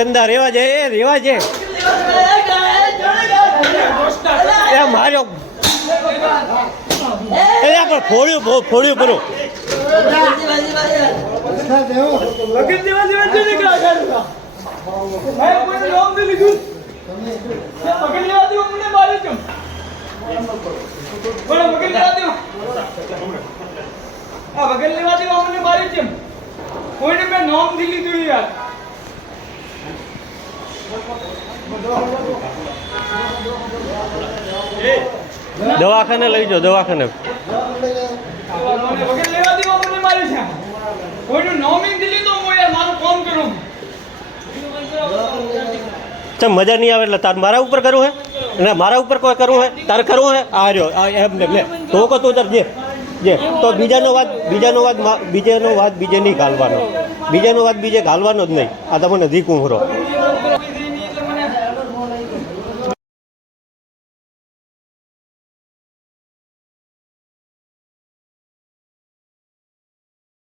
ચંદા રેવા છે એ રેવા છે એ માર્યો એ પણ ફોડ્યું પૂરું વગર લેવા દેવા અમને મારી છે કોઈને મેં નામ દી લીધું યાર દવાખાને લઈ જાઓ દવાખાને વગર લેવા દેવા અમને મારી છે કોઈનું નામ દી લીધું હું યાર મારું કામ કરું ચમ મજા નહીં આવે એટલે તાર મારા ઉપર કરવું હે ને મારા ઉપર કોઈ કરવું હે તારે કરવું હે આ રહ્યો એમ લે તો કો તું તાર જે તો બીજાનો વાત બીજે નહીં ઘાલવાનો બીજાનો વાત બીજે ઘાલવાનો જ નહીં આ તમને ધીકું હરો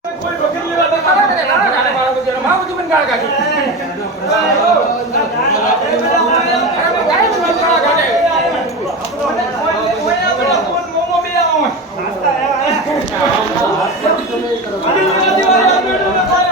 કોઈ વગર લેવા દેવા મારું તું મને ગાળ કાઢી